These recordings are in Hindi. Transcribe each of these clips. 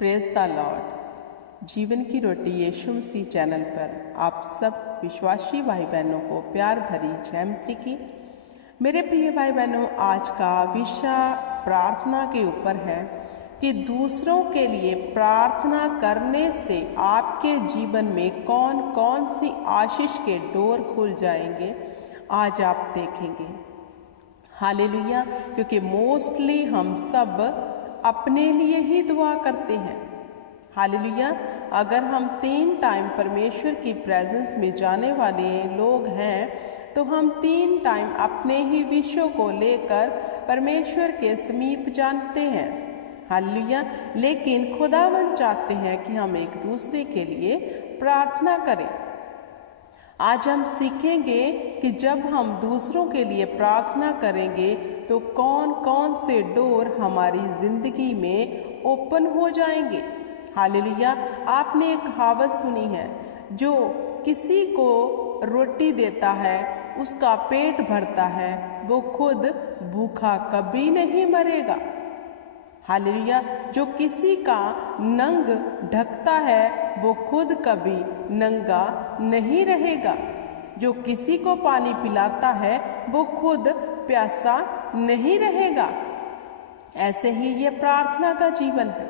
Praise the Lord. जीवन की रोटी यीशु मसीह चैनल पर आप सब विश्वासी भाई बहनों को प्यार भरी जय मसीह की। मेरे प्रिय भाई बहनों, आज का विषय प्रार्थना के ऊपर है कि दूसरों के लिए प्रार्थना करने से आपके जीवन में कौन कौन सी आशीष के डोर खुल जाएंगे, आज आप देखेंगे। हालेलुया। क्योंकि मोस्टली हम सब अपने लिए ही दुआ करते हैं। हालेलुया। अगर हम 3 टाइम परमेश्वर की प्रेजेंस में जाने वाले लोग हैं तो हम 3 टाइम अपने ही विषयों को लेकर परमेश्वर के समीप जानते हैं। हालेलुया। लेकिन खुदावंद चाहते हैं कि हम एक दूसरे के लिए प्रार्थना करें। आज हम सीखेंगे कि जब हम दूसरों के लिए प्रार्थना करेंगे तो कौन कौन से डोर हमारी जिंदगी में ओपन हो जाएंगे। हालेलुया। आपने एक कहावत सुनी है, जो किसी को रोटी देता है उसका पेट भरता है, वो खुद भूखा कभी नहीं मरेगा। हालेलुया। जो किसी का नंग ढकता है वो खुद कभी नंगा नहीं रहेगा। जो किसी को पानी पिलाता है वो खुद प्यासा नहीं रहेगा। ऐसे ही ये प्रार्थना का जीवन है।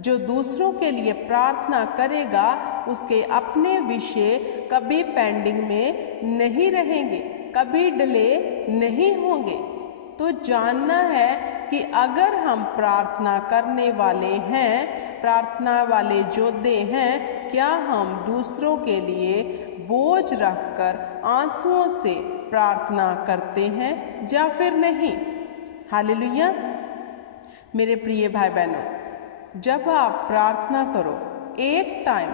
जो दूसरों के लिए प्रार्थना करेगा उसके अपने विषय कभी पेंडिंग में नहीं रहेंगे, कभी डिले नहीं होंगे। तो जानना है कि अगर हम प्रार्थना करने वाले हैं, प्रार्थना वाले योद्धे हैं, क्या हम दूसरों के लिए बोझ रखकर आंसुओं से प्रार्थना करते हैं या फिर नहीं। हालेलुया। मेरे प्रिय भाई बहनों, जब आप प्रार्थना करो, एक टाइम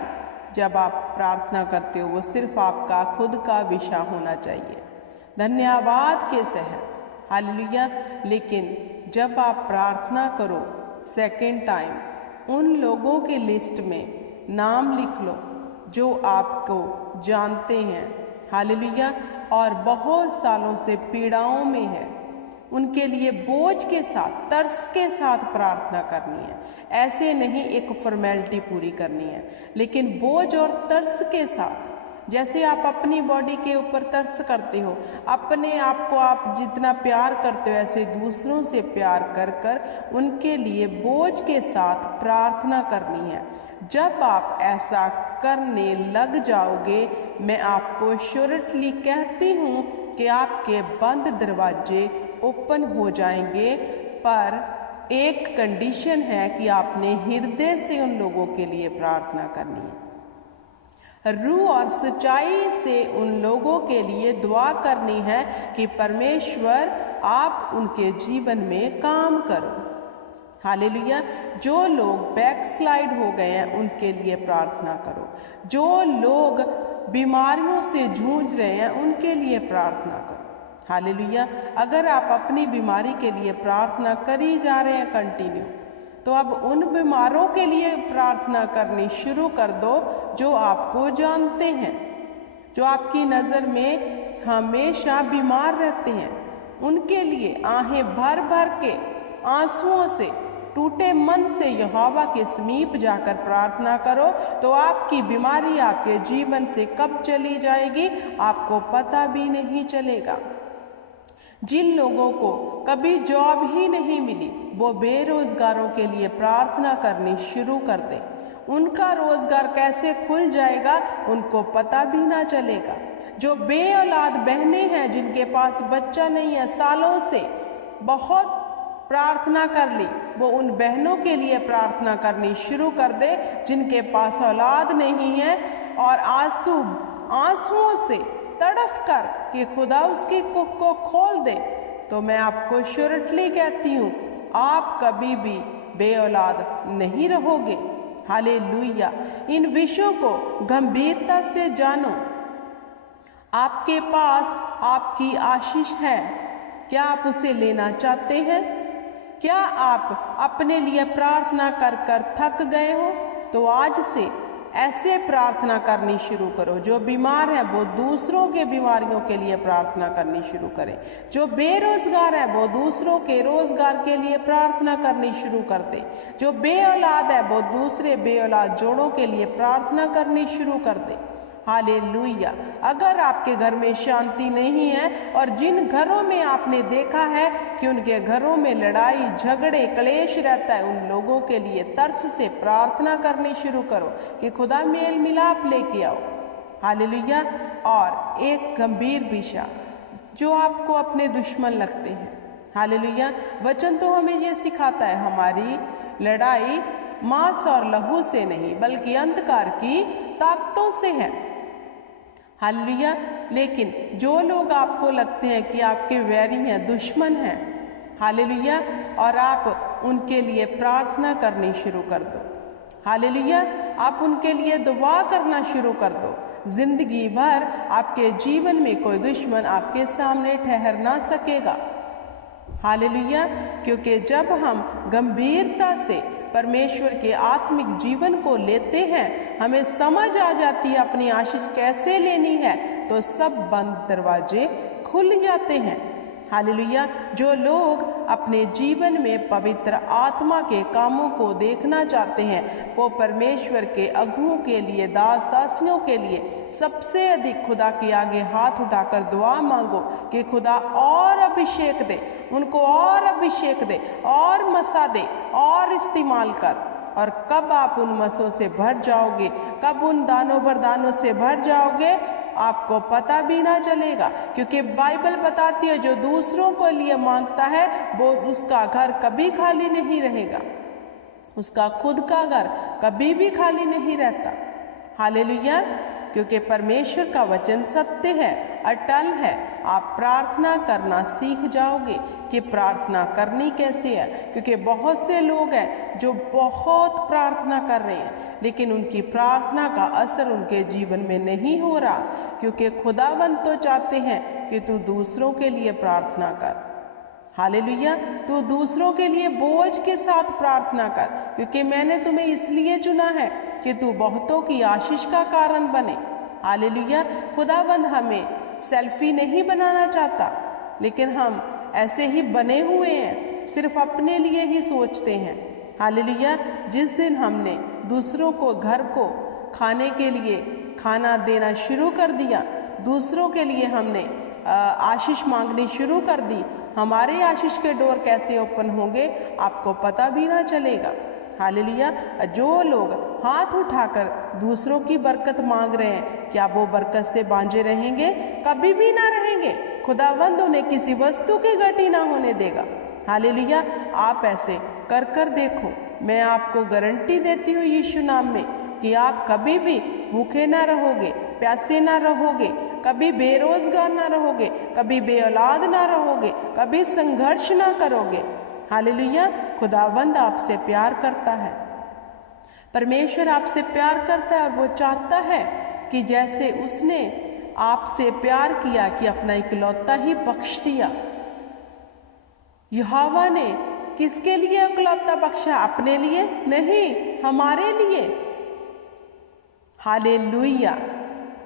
जब आप प्रार्थना करते हो वो सिर्फ आपका खुद का विषय होना चाहिए, धन्यवाद के सहित। हालेलुया। लेकिन जब आप प्रार्थना करो सेकंड टाइम, उन लोगों के लिस्ट में नाम लिख लो जो आपको जानते हैं। हालेलुया। और बहुत सालों से पीड़ाओं में है, उनके लिए बोझ के साथ, तरस के साथ प्रार्थना करनी है। ऐसे नहीं एक फॉर्मेलिटी पूरी करनी है, लेकिन बोझ और तरस के साथ। जैसे आप अपनी बॉडी के ऊपर तरस करते हो, अपने आप को आप जितना प्यार करते हो, ऐसे दूसरों से प्यार कर कर उनके लिए बोझ के साथ प्रार्थना करनी है। जब आप ऐसा करने लग जाओगे, मैं आपको श्योरली कहती हूँ कि आपके बंद दरवाजे ओपन हो जाएंगे। पर एक कंडीशन है कि आपने हृदय से उन लोगों के लिए प्रार्थना करनी है, रूह और सच्चाई से उन लोगों के लिए दुआ करनी है कि परमेश्वर आप उनके जीवन में काम करो। हालेलुया। जो लोग बैकस्लाइड हो गए हैं उनके लिए प्रार्थना करो। जो लोग बीमारियों से जूझ रहे हैं उनके लिए प्रार्थना करो। हालेलुया। अगर आप अपनी बीमारी के लिए प्रार्थना करी जा रहे हैं कंटिन्यू, तो अब उन बीमारों के लिए प्रार्थना करनी शुरू कर दो जो आपको जानते हैं, जो आपकी नज़र में हमेशा बीमार रहते हैं। उनके लिए आहें भर भर के आंसुओं से, टूटे मन से यहोवा के समीप जाकर प्रार्थना करो, तो आपकी बीमारी आपके जीवन से कब चली जाएगी आपको पता भी नहीं चलेगा। जिन लोगों को कभी जॉब ही नहीं मिली, वो बेरोजगारों के लिए प्रार्थना करनी शुरू कर दे। उनका रोजगार कैसे खुल जाएगा उनको पता भी ना चलेगा। जो बेऔलाद बहनें हैं जिनके पास बच्चा नहीं है, सालों से बहुत प्रार्थना कर ली, वो उन बहनों के लिए प्रार्थना करनी शुरू कर दे जिनके पास औलाद नहीं है, और आंसुओं से तड़फ कर कि खुदा उसकी कुख को खोल दे। तो मैं आपको श्योरली कहती हूँ, आप कभी भी बेऔलाद नहीं रहोगे। हालेलुया। इन विषयों को गंभीरता से जानो। आपके पास आपकी आशीष है, क्या आप उसे लेना चाहते हैं? क्या आप अपने लिए प्रार्थना कर कर थक गए हो? तो आज से ऐसे प्रार्थना करनी शुरू करो। जो बीमार है वो दूसरों के बीमारियों के लिए प्रार्थना करनी शुरू करें। जो बेरोजगार है वो दूसरों के रोजगार के लिए प्रार्थना करनी शुरू कर दे। जो बे औलाद है वो दूसरे बे औलाद जोड़ों के लिए प्रार्थना करनी शुरू कर दे। हालेलुया। अगर आपके घर में शांति नहीं है और जिन घरों में आपने देखा है कि उनके घरों में लड़ाई झगड़े क्लेश रहता है, उन लोगों के लिए तरस से प्रार्थना करनी शुरू करो कि खुदा मेल मिलाप लेके आओ। हालेलुया। और एक गंभीर विषय जो आपको अपने दुश्मन लगते हैं, हालेलुया, वचन तो हमें यह सिखाता है हमारी लड़ाई मांस और लहू से नहीं बल्कि अंधकार की ताकतों से है। हालेलुया। लेकिन जो लोग आपको लगते हैं कि आपके वैरी हैं, दुश्मन हैं, हालेलुया, और आप उनके लिए प्रार्थना करनी शुरू कर दो। हालेलुया। आप उनके लिए दुआ करना शुरू कर दो। जिंदगी भर आपके जीवन में कोई दुश्मन आपके सामने ठहर ना सकेगा। हालेलुया। क्योंकि जब हम गंभीरता से परमेश्वर के आत्मिक जीवन को लेते हैं, हमें समझ आ जाती है अपनी आशीष कैसे लेनी है, तो सब बंद दरवाजे खुल जाते हैं। हालेलुया। जो लोग अपने जीवन में पवित्र आत्मा के कामों को देखना चाहते हैं, वो परमेश्वर के अगुओं के लिए, दास दासियों के लिए सबसे अधिक खुदा के आगे हाथ उठाकर दुआ मांगो कि खुदा और अभिषेक दे, उनको और अभिषेक दे, और मसा दे, और इस्तेमाल कर। और कब आप उन मसों से भर जाओगे, कब उन दानों वरदानों से भर जाओगे, आपको पता भी ना चलेगा। क्योंकि बाइबल बताती है जो दूसरों को लिए मांगता है वो उसका घर कभी खाली नहीं रहेगा, उसका खुद का घर कभी भी खाली नहीं रहता। हालेलुया। क्योंकि परमेश्वर का वचन सत्य है, अटल है। आप प्रार्थना करना सीख जाओगे कि प्रार्थना करनी कैसे है। क्योंकि बहुत से लोग हैं जो बहुत प्रार्थना कर रहे हैं, लेकिन उनकी प्रार्थना का असर उनके जीवन में नहीं हो रहा। क्योंकि खुदावंद तो चाहते हैं कि तू दूसरों के लिए प्रार्थना कर। हालेलुया। तू दूसरों के लिए बोझ के साथ प्रार्थना कर, क्योंकि मैंने तुम्हें इसलिए चुना है कि तू बहुतों की आशीष का कारण बने। हालेलुया। खुदावंद हमें सेल्फी नहीं बनाना चाहता, लेकिन हम ऐसे ही बने हुए हैं, सिर्फ अपने लिए ही सोचते हैं। हालेलुया। जिस दिन हमने दूसरों को घर को खाने के लिए खाना देना शुरू कर दिया, दूसरों के लिए हमने आशीष मांगनी शुरू कर दी, हमारे आशीष के डोर कैसे ओपन होंगे आपको पता भी ना चलेगा। हालेलुया। जो लोग हाथ उठाकर दूसरों की बरकत मांग रहे हैं, क्या वो बरकत से बांझे रहेंगे? कभी भी ना रहेंगे। खुदावंद उन्हें किसी वस्तु की घटी ना होने देगा। हालेलुया। आप ऐसे कर कर देखो, मैं आपको गारंटी देती हूँ यीशु नाम में कि आप कभी भी भूखे ना रहोगे, प्यासे ना रहोगे, कभी बेरोजगार ना रहोगे, कभी बेऔलाद ना रहोगे, कभी संघर्ष ना करोगे। हालेलुया। खुदावंद आपसे प्यार करता है, परमेश्वर आपसे प्यार करता है, और वो चाहता है कि जैसे उसने आपसे प्यार किया कि अपना इकलौता ही बख्श दिया। यहोवा ने किसके लिए इकलौता बख्शा? अपने लिए नहीं, हमारे लिए। हालेलुया।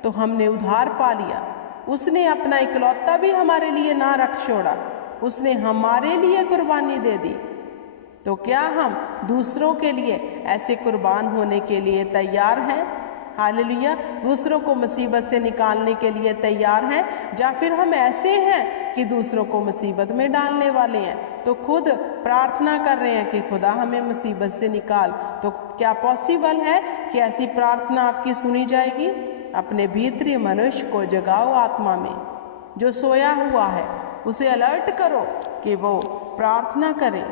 तो हमने उद्धार पा लिया। उसने अपना इकलौता भी हमारे लिए ना रख छोड़ा, उसने हमारे लिए कुर्बानी दे दी। तो क्या हम दूसरों के लिए ऐसे कुर्बान होने के लिए तैयार हैं? हालेलुया। दूसरों को मुसीबत से निकालने के लिए तैयार हैं, या फिर हम ऐसे हैं कि दूसरों को मुसीबत में डालने वाले हैं, तो खुद प्रार्थना कर रहे हैं कि खुदा हमें मुसीबत से निकाल। तो क्या पॉसिबल है कि ऐसी प्रार्थना आपकी सुनी जाएगी? अपने भीतरी मनुष्य को जगाओ, आत्मा में जो सोया हुआ है उसे अलर्ट करो कि वो प्रार्थना करें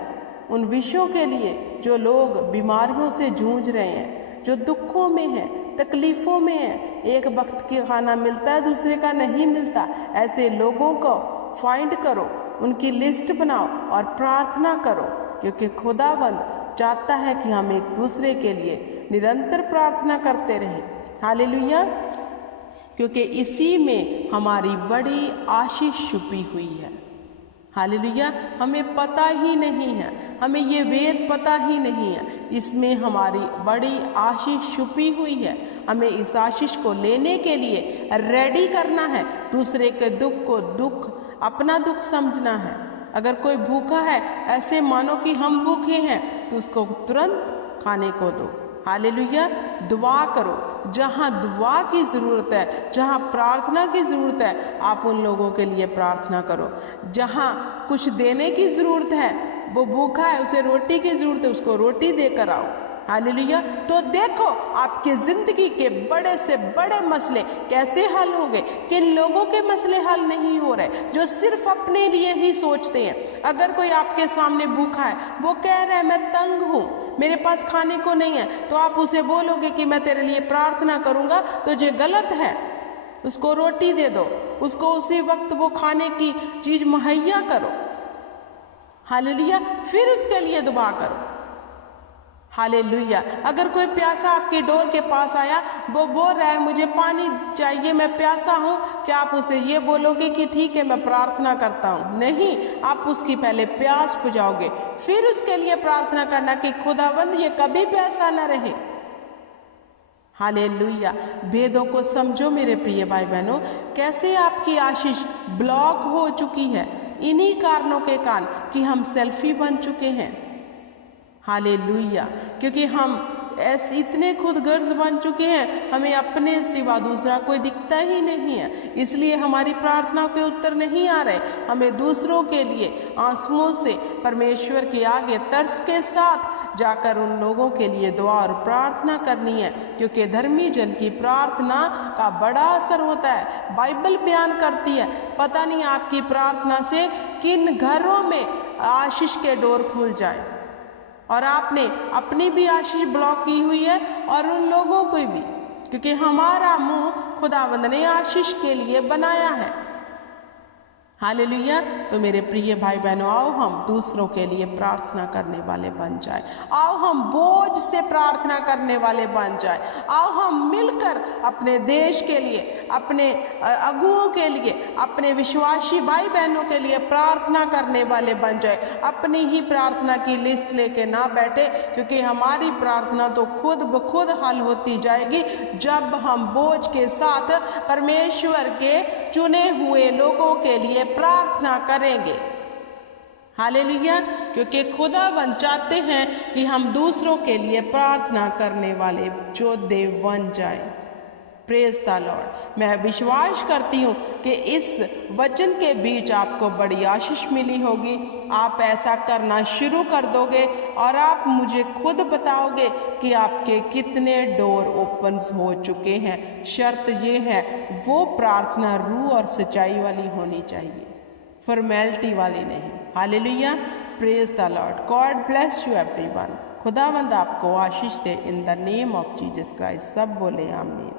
उन विषयों के लिए जो लोग बीमारियों से जूझ रहे हैं, जो दुखों में हैं, तकलीफ़ों में हैं। एक वक्त के खाना मिलता है, दूसरे का नहीं मिलता। ऐसे लोगों को फाइंड करो, उनकी लिस्ट बनाओ और प्रार्थना करो, क्योंकि खुदावंद चाहता है कि हम एक दूसरे के लिए निरंतर प्रार्थना करते रहें। हालेलुया। क्योंकि इसी में हमारी बड़ी आशीष छुपी हुई है। हालेलुया। हमें पता ही नहीं है, हमें ये वेद पता ही नहीं है, इसमें हमारी बड़ी आशीष छुपी हुई है। हमें इस आशीष को लेने के लिए रेडी करना है। दूसरे के दुख को दुख, अपना दुख समझना है। अगर कोई भूखा है, ऐसे मानो कि हम भूखे हैं, तो उसको तुरंत खाने को दो। हालेलुया। दुआ करो, जहाँ दुआ की ज़रूरत है, जहाँ प्रार्थना की ज़रूरत है, आप उन लोगों के लिए प्रार्थना करो। जहाँ कुछ देने की ज़रूरत है, वो भूखा है, उसे रोटी की ज़रूरत है, उसको रोटी देकर आओ। हालेलुया। तो देखो आपकी ज़िंदगी के बड़े से बड़े मसले कैसे हल होंगे। किन लोगों के मसले हल नहीं हो रहे, जो सिर्फ अपने लिए ही सोचते हैं। अगर कोई आपके सामने भूखा है, वो कह रहा है मैं तंग हूँ, मेरे पास खाने को नहीं है, तो आप उसे बोलोगे कि मैं तेरे लिए प्रार्थना करूँगा, तो ये गलत है। उसको रोटी दे दो, उसको उसी वक्त वो खाने की चीज़ मुहैया करो। हालेलुया। फिर उसके लिए दुआ करो। हालेलुया। अगर कोई प्यासा आपकी डोर के पास आया, वो बोल रहा है मुझे पानी चाहिए, मैं प्यासा हूँ, क्या आप उसे ये बोलोगे कि ठीक है मैं प्रार्थना करता हूँ? नहीं, आप उसकी पहले प्यास बुझाओगे, फिर उसके लिए प्रार्थना करना कि खुदावंद ये कभी प्यासा न रहे। हालेलुया। भेदों को समझो मेरे प्रिय भाई बहनों, कैसे आपकी आशीष ब्लॉक हो चुकी है, इन्हीं कारणों के कारण कि हम सेल्फी बन चुके हैं। हालेलुया। क्योंकि हम ऐसे इतने खुदगर्ज बन चुके हैं, हमें अपने सिवा दूसरा कोई दिखता ही नहीं है, इसलिए हमारी प्रार्थना के उत्तर नहीं आ रहे। हमें दूसरों के लिए आंसुओं से परमेश्वर के आगे तरस के साथ जाकर उन लोगों के लिए दुआ और प्रार्थना करनी है, क्योंकि धर्मी जन की प्रार्थना का बड़ा असर होता है। बाइबल बयान करती है, पता नहीं आपकी प्रार्थना से किन घरों में आशीष के डोर खुल जाए, और आपने अपनी भी आशीष ब्लॉक की हुई है और उन लोगों को भी, क्योंकि हमारा मुंह खुदावंद ने आशीष के लिए बनाया है। हालेलुया। तो मेरे प्रिय भाई बहनों, आओ हम दूसरों के लिए प्रार्थना करने वाले बन जाए। आओ हम बोझ से प्रार्थना करने वाले बन जाए। आओ हम मिलकर अपने देश के लिए, अपने अगुओं के लिए, अपने विश्वासी भाई बहनों के लिए प्रार्थना करने वाले बन जाए। अपनी ही प्रार्थना की लिस्ट लेके ना बैठे, क्योंकि हमारी प्रार्थना तो खुद ब खुद हल होती जाएगी जब हम बोझ के साथ परमेश्वर के चुने हुए लोगों के लिए प्रार्थना करेंगे। हालेलुया। क्योंकि खुदावंद चाहते हैं कि हम दूसरों के लिए प्रार्थना करने वाले योद्धे बन जाए। Praise the Lord. मैं विश्वास करती हूँ कि इस वचन के बीच आपको बड़ी आशीष मिली होगी। आप ऐसा करना शुरू कर दोगे और आप मुझे खुद बताओगे कि आपके कितने डोर ओपन हो चुके हैं। शर्त ये है, वो प्रार्थना रूह और सच्चाई वाली होनी चाहिए, फॉर्मेलिटी वाली नहीं। Hallelujah. Praise the Lord. God bless you everyone. खुदावंद आपको आशीष दे in the name of Jesus Christ. सब बोले आमीन।